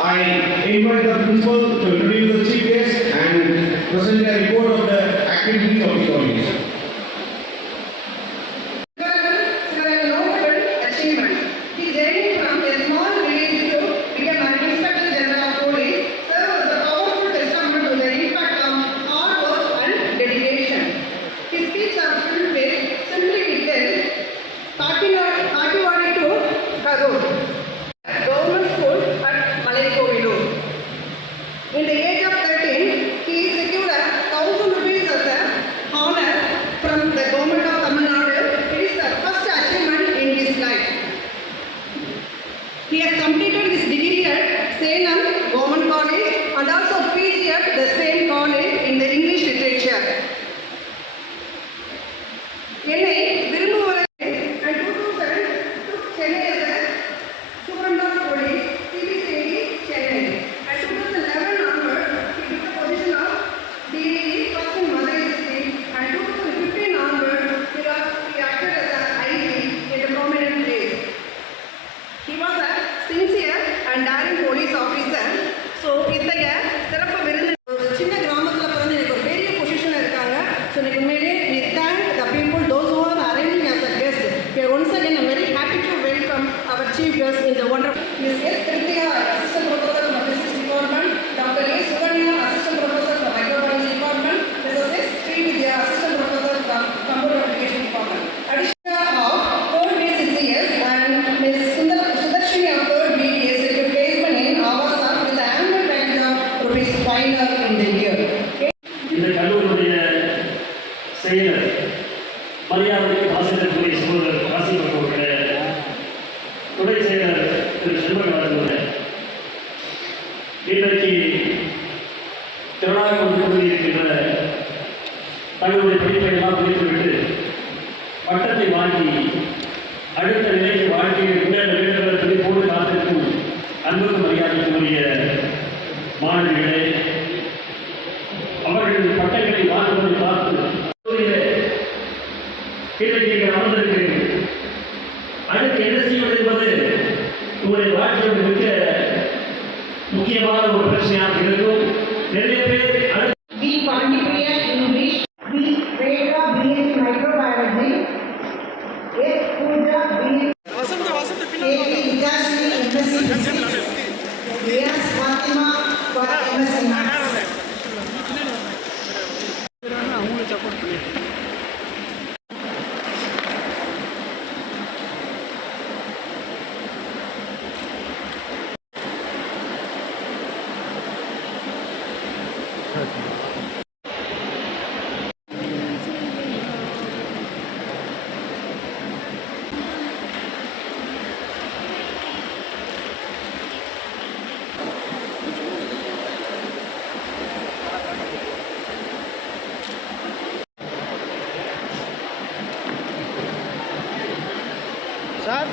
I invite the principal to review the chief guest and present Completed this degree at Salem Government College and also PG at the same college in the English Thirunagur இருக்கின்ற தங்களுடைய படிப்பை எல்லாம் பட்டத்தை வாங்கி அடுத்த நிலைக்கு வாழ்க்கையை முன்னேற வேண்டும் என்பதை போட்டு காத்திருக்கும் அன்புக்கு மரியாதைக்குரிய மாணவிகளே அவர்கள் பட்டங்களை வாங்குவதை பார்த்து இன்றைக்கு அமர்ந்திருக்கிறேன் அடுத்து என்ன செய்வது என்பது உங்களுடைய வாழ்க்கையுடைய மிக முக்கியமான ஒரு பிரச்சனையாக இருக்கும். बी कॉन्टिप्रिया इंग्लिश एस माइक्रोबायोलॉजी Saat